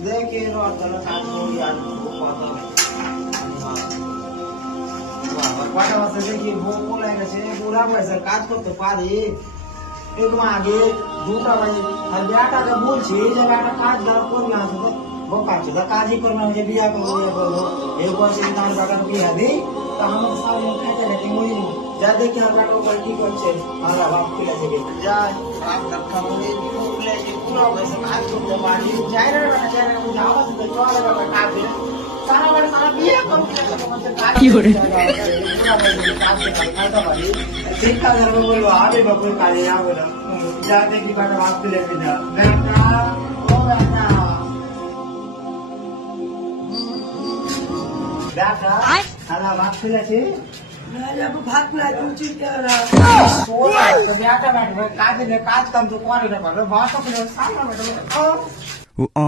দেখে রতন কাজ করি আর কত বাবা কটা বছর দেখি বউ পলাই গেছে বুড়া বয়সে কাজ করতে পারি একদম আগে দুটা বাজে আর বেটাকে বলছি যে বেটা কাজ ধর করবে আসো তো বোকা আছে তো কাজই করবে আমি যে বিয়া করবো বিয়ে করবো এই বয়সে আমার বেটাকে বিয়া দিই তো আমার সামনে খেতে খেতে মরি যা দেখি আমার বেটা ওপর কি করছে আল্লাহ বাপ খুলে দেবে যাই বাপ দেখা বলে খুলে পুরো বয়সে কাজ করতে পারি যাই না বেটা যাই না বুঝে আওয়াজ দিতে চলে বেটা কাজে সারা বেটা সারা বিয়ে করবে কি করে শিক্ষা ধর্ম বলবো আবে বাপুর কাজে যাবো না যা দেখি বেটা বাপ খুলে দেবে বেটা ও বেটা বেটা সারা বাপ খুলেছে ভাত নাই তুমি চিন্তা করো কাজ কাম তো করে না পারবে ভাষা সামনে